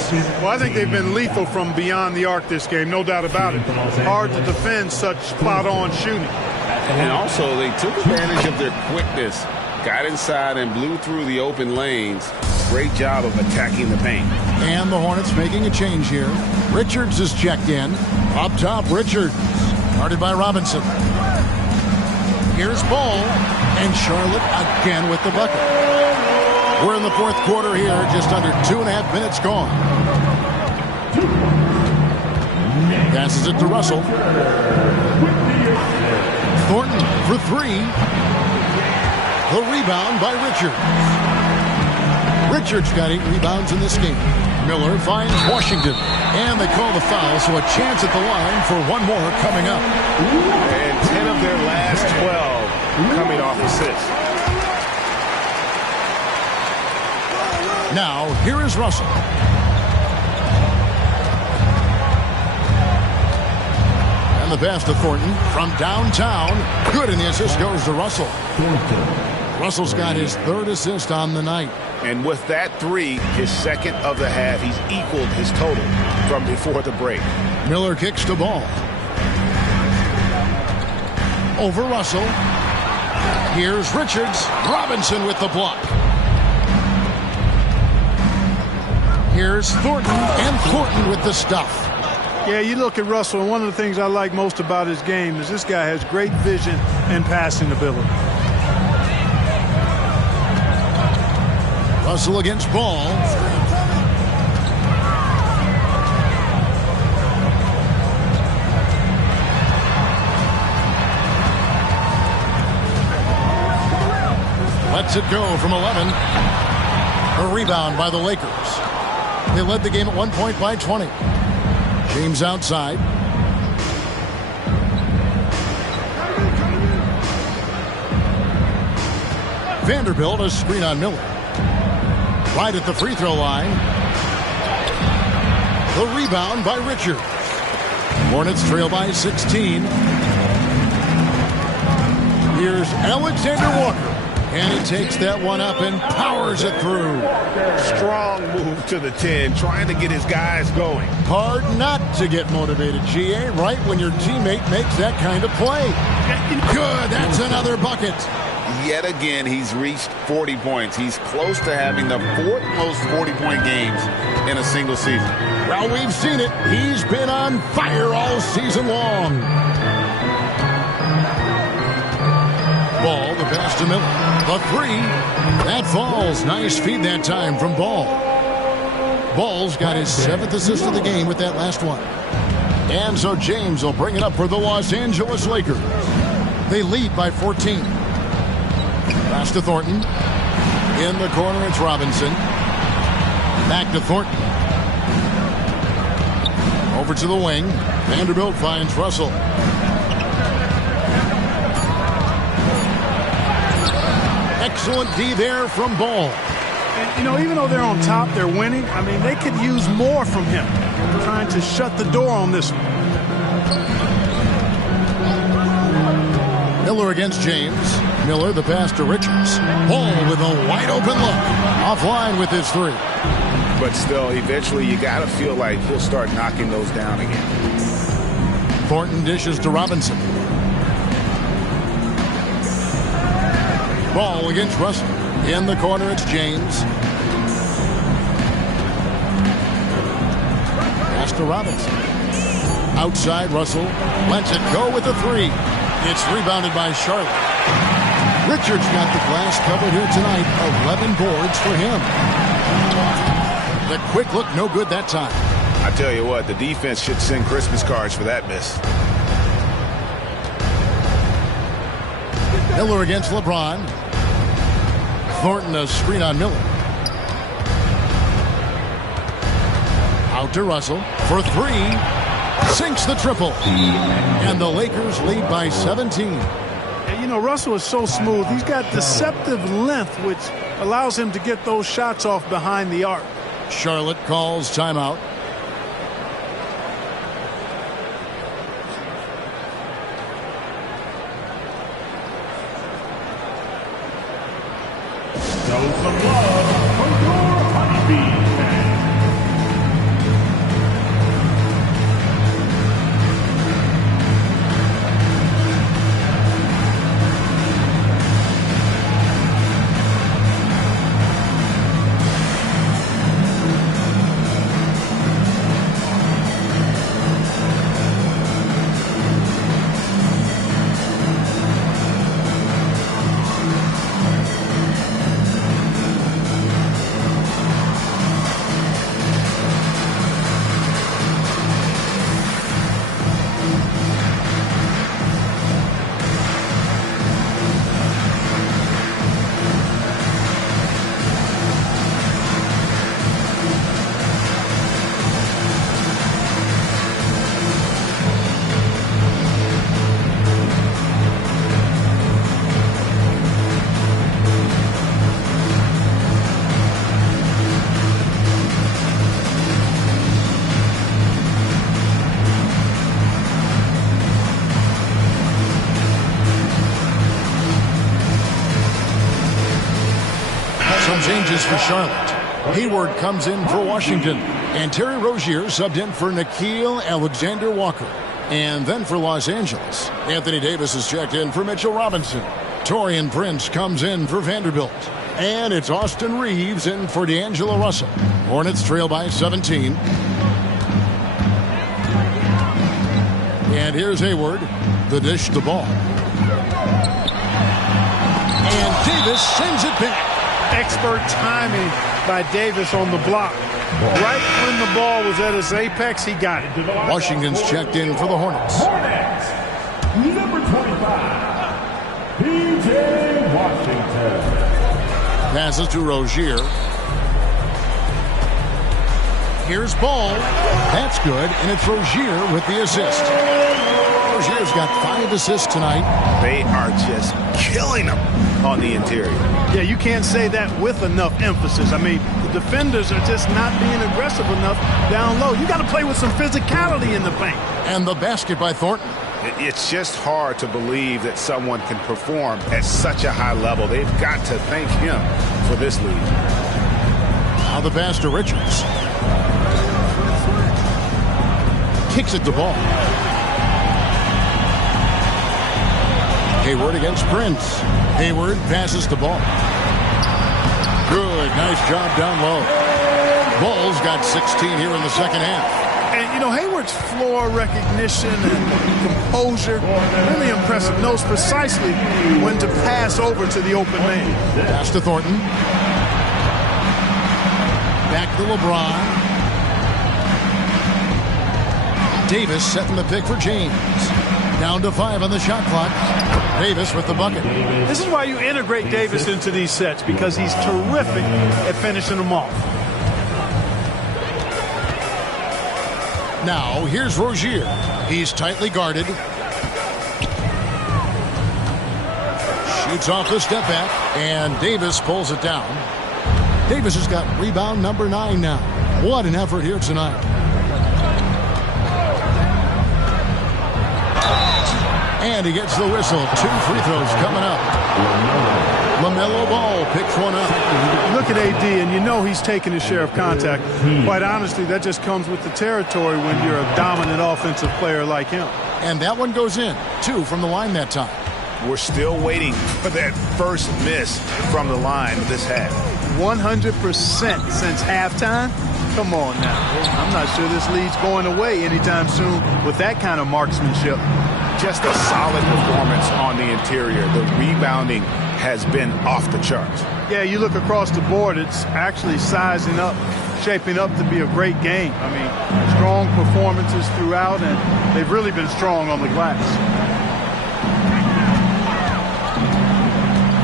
Well, I think they've been lethal from beyond the arc this game, no doubt about it. Hard to defend such spot-on shooting. And also, they took advantage of their quickness, got inside and blew through the open lanes. Great job of attacking the paint. And the Hornets making a change here. Richards is checked in. Up top, Richards. Guarded by Robinson. Here's Ball, and Charlotte again with the bucket. We're in the fourth quarter here, just under 2.5 minutes gone. Passes it to Russell. Thornton for 3. The rebound by Richards. Richards got 8 rebounds in this game. Miller finds Washington, and they call the foul, so a chance at the line for one more coming up. And 10 of their last 12 coming off assists. Now, here is Russell. And And the pass to Thornton from downtown. Good, and the assist goes to Russell. Russell's got his third assist on the night. And with that three, his second of the half, he's equaled his total from before the break. Miller kicks the ball. Over Russell. Here's Richards. Robinson with the block. Here's Thornton, and Thornton with the stuff. Yeah, you look at Russell, and one of the things I like most about his game is this guy has great vision and passing ability. Russell against Ball. Lets it go from 11. A rebound by the Lakers. They led the game at 1 point by 20. James outside. Vanderbilt a screen on Miller. Right at the free throw line. The rebound by Richards. Hornets trail by 16. Here's Alexander Walker. And he takes that one up and powers it through. Strong move to the 10, trying to get his guys going. Hard not to get motivated, GA, right when your teammate makes that kind of play. Good, that's another bucket. Yet again, he's reached 40 points. He's close to having the fourth most 40-point games in a single season. Well, we've seen it. He's been on fire all season long. Ball, the pass to Miller. The three. That falls. Nice feed that time from Ball. Ball's got his 7th assist of the game with that last one. And so James will bring it up for the Los Angeles Lakers. They lead by 14. Pass to Thornton. In the corner, it's Robinson. Back to Thornton. Over to the wing. Vanderbilt finds Russell. Excellent D there from Ball. And, you know, even though they're on top, they're winning. I mean, they could use more from him. Trying to shut the door on this one. Miller against James. Miller, the pass to Richards. Ball with a wide open look. Offline with his three. But still, eventually you got to feel like he'll start knocking those down again. Thornton dishes to Robinson. Ball against Russell. In the corner, it's James. Pass to Robinson. Outside, Russell lets it go with the three. It's rebounded by Charlotte. Richards got the glass covered here tonight. 11 boards for him. The quick look, no good that time. I tell you what, the defense should send Christmas cards for that miss. Miller against LeBron. Thornton a screen on Miller. Out to Russell for three. Sinks the triple. And the Lakers lead by 17. And, you know, Russell is so smooth. He's got deceptive length, which allows him to get those shots off behind the arc. Charlotte calls timeout. Show some love for your honeybee fans. Some changes for Charlotte. Hayward comes in for Washington. And Terry Rozier subbed in for Nickeil Alexander-Walker. And then for Los Angeles, Anthony Davis is checked in for Mitchell Robinson. Taurean Prince comes in for Vanderbilt. And it's Austin Reeves in for D'Angelo Russell. Hornets trail by 17. And here's Hayward. The dish to ball. And Davis sends it back. Expert timing by Davis on the block. Right when the ball was at its apex, he got it. Washington's checked in for the Hornets. Hornets, number 25, P.J. Washington. Passes to Rozier. Here's Ball. That's good, and it's Rozier with the assist. Rozier's got 5 assists tonight. They are just killing them on the interior. Yeah, you can't say that with enough emphasis. I mean, the defenders are just not being aggressive enough down low. You got to play with some physicality in the paint. And the basket by Thornton. It's just hard to believe that someone can perform at such a high level. They've got to thank him for this lead. Now the pass to Richards. Kicks it to Ball. Hayward against Prince. Hayward passes the ball. Good, nice job down low. Ball's got 16 here in the second half. And, you know, Hayward's floor recognition and composure, really impressive. Knows precisely when to pass over to the open man. Pass to Thornton. Back to LeBron. Davis setting the pick for James. Down to 5 on the shot clock. Davis with the bucket. This is why you integrate Davis into these sets, because he's terrific at finishing them off. Now, here's Rozier. He's tightly guarded. Shoots off the step back, and Davis pulls it down. Davis has got rebound number 9 now. What an effort here tonight. And he gets the whistle. 2 free throws coming up. LaMelo Ball picks one up. Look at AD, and you know he's taking his share of contact. Quite honestly, that just comes with the territory when you're a dominant offensive player like him. And that one goes in. 2 from the line that time. We're still waiting for that first miss from the line this half. 100% since halftime? Come on now. I'm not sure this lead's going away anytime soon with that kind of marksmanship. Just a solid performance on the interior. The rebounding has been off the charts. Yeah, you look across the board, it's actually sizing up, shaping up to be a great game. I mean, strong performances throughout, and they've really been strong on the glass.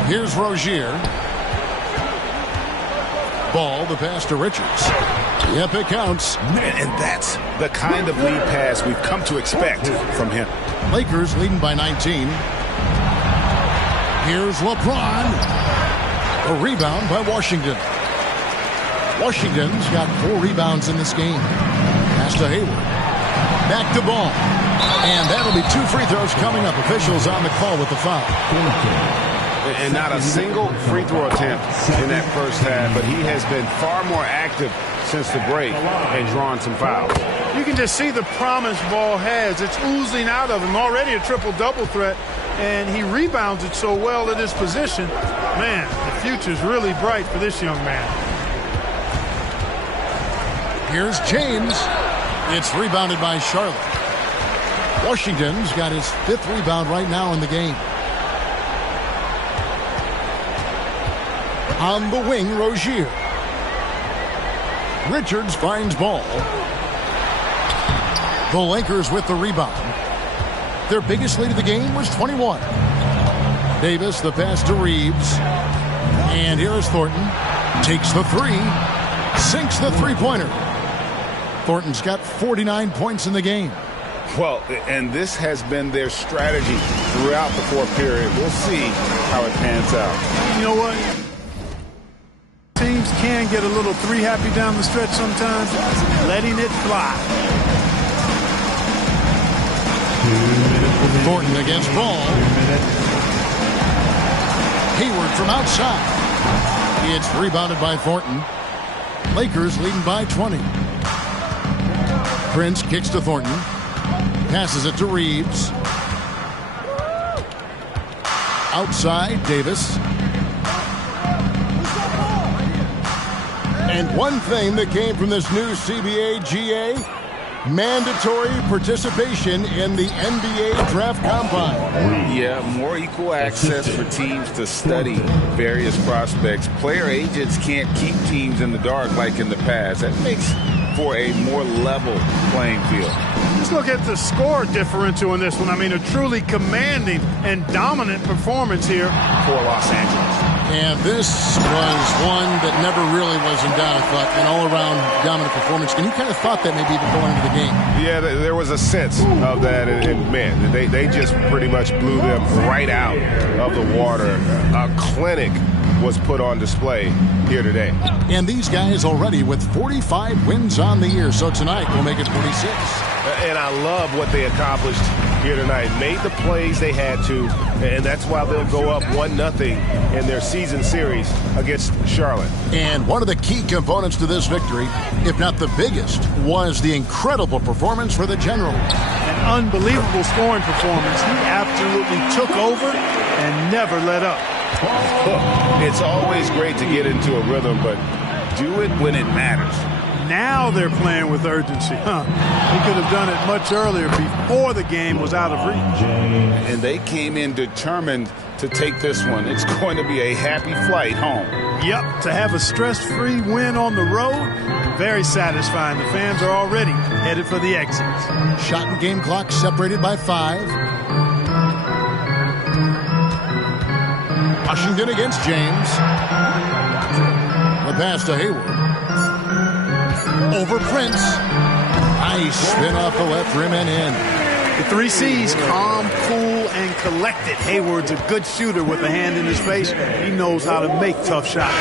Here's Rozier. Ball, the pass to Richards. Yep, it counts. And that's the kind of lead pass we've come to expect from him. Lakers leading by 19. Here's LeBron. A rebound by Washington. Washington's got 4 rebounds in this game. Pass to Hayward. Back to Ball. And that'll be 2 free throws coming up. Officials on the call with the foul. And not a single free throw attempt in that first half, but he has been far more active since the break and drawn some fouls. You can just see the promise Ball has. It's oozing out of him. Already a triple-double threat, and he rebounds it so well in his position. Man, the future's really bright for this young man. Here's James. It's rebounded by Charlotte. Washington's got his 5th rebound right now in the game. On the wing, Rozier. Richards finds Ball. The Lakers with the rebound. Their biggest lead of the game was 21. Davis, the pass to Reeves. And here is Thornton. Takes the 3. Sinks the three-pointer. Thornton's got 49 points in the game. Well, and this has been their strategy throughout the 4th period. We'll see how it pans out. You know what? Teams can get a little 3-happy down the stretch sometimes. Letting it fly. Thornton against Ball. Hayward from outside. It's rebounded by Thornton. Lakers leading by 20. Prince kicks to Thornton. Passes it to Reeves. Outside, Davis. And one thing that came from this new CBA GA, mandatory participation in the NBA Draft Combine. Yeah, more equal access for teams to study various prospects. Player agents can't keep teams in the dark like in the past. That makes for a more level playing field. Let's look at the score differential in this one. I mean, a truly commanding and dominant performance here for Los Angeles. And this was one that never really was in doubt, I thought, an all-around dominant performance. And you kind of thought that maybe even going into the game. Yeah, there was a sense of that. And man, they just pretty much blew them right out of the water. A clinic was put on display here today. And these guys already with 45 wins on the year. So tonight we'll make it 46. And I love what they accomplished here tonight. Made the plays they had to, and that's why they'll go up 1-0 in their season series against Charlotte. And one of the key components to this victory, if not the biggest, was the incredible performance for the General. An unbelievable scoring performance. He absolutely took over and never let up. It's always great to get into a rhythm, but do it when it matters. Now they're playing with urgency. He could have done it much earlier before the game was out of reach. And they came in determined to take this one. It's going to be a happy flight home. Yep, to have a stress-free win on the road, very satisfying. The fans are already headed for the exits. Shot and game clock separated by 5. Washington against James. The pass to Hayward. Over Prince. Nice spin off the left rim and in. The 3 C's, calm, cool, and collected. Hayward's a good shooter with a hand in his face. He knows how to make tough shots.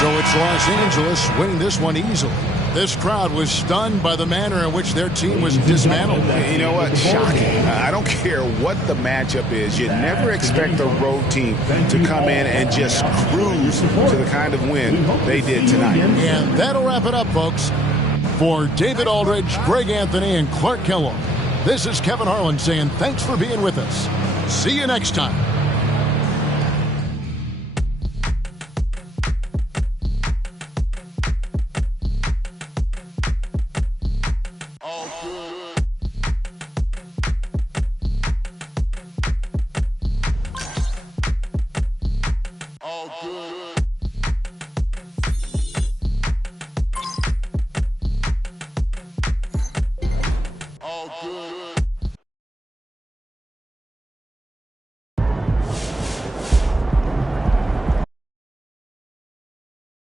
So it's Los Angeles winning this one easily. This crowd was stunned by the manner in which their team was dismantled. You know what? Shocking. I don't care what the matchup is. You never expect a road team to come in and just cruise to the kind of win they did tonight. And that'll wrap it up, folks. For David Aldridge, Greg Anthony, and Clark Kellogg, this is Kevin Harlan saying thanks for being with us. See you next time.